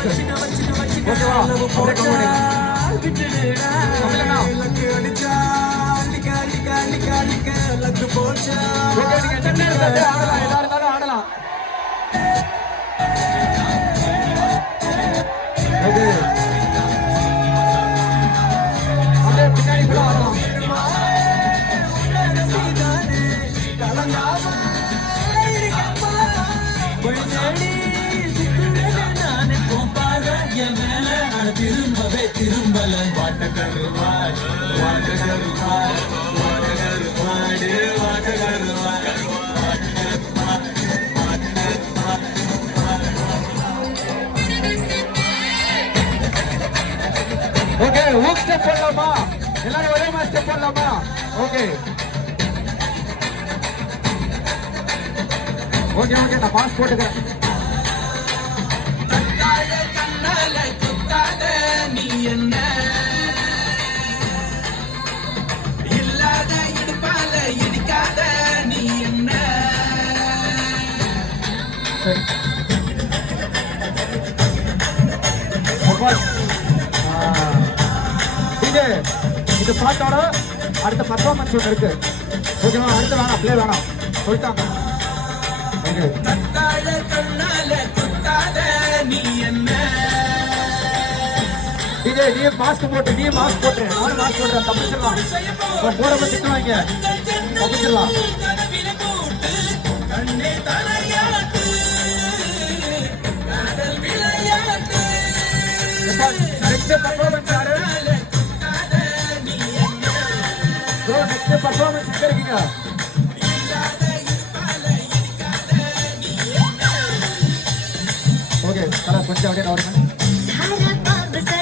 இருக்கு. ஓகேவா? அப்படியே கவுண்ட் ஆடலாம். பின்னாடி கூட ஆடலாம். திரும்பவே திரும்பல வாட்டகருவாய் வாட்டகருவாய் வாட்டகருவாடு வாட்டகருவாய். ஓகே, ஊக் ஸ்டெப் போடலாமா? எல்லாரும் ஒரே மாதிரி ஸ்டெப் போடலாமா? ஓகே ஓகே ஓகே, நான் பாஸ் போட்டுக்கிறேன். நீ என்ன இல்லாத இடுப்பால இடிக்காத நீ என்ன. இது பாட்டோட அடுத்த பர்ஃபார்மன்ஸ் ஒன்று இருக்கு. ஓகேவா? அடுத்து வேணாம், பிளே வேணாம் சொல்லிட்டாங்க. நீ என்ன டிஜே, நீ மாஸ்க் போட்டு, நீ மாஸ்க் போட்டு, நானும் மாஸ்க் போட்டுறேன். தப்பிச்சிடலாம், போட திட்டுவாங்க. தப்பிச்சிடலாம். நெக்ஸ்ட் பர்ஃபார்மன்ஸ் யாரு? நெக்ஸ்ட் பர்ஃபார்மன்ஸ் இங்க இருக்கீங்க. ஓகே, கொஞ்சம் அப்படியே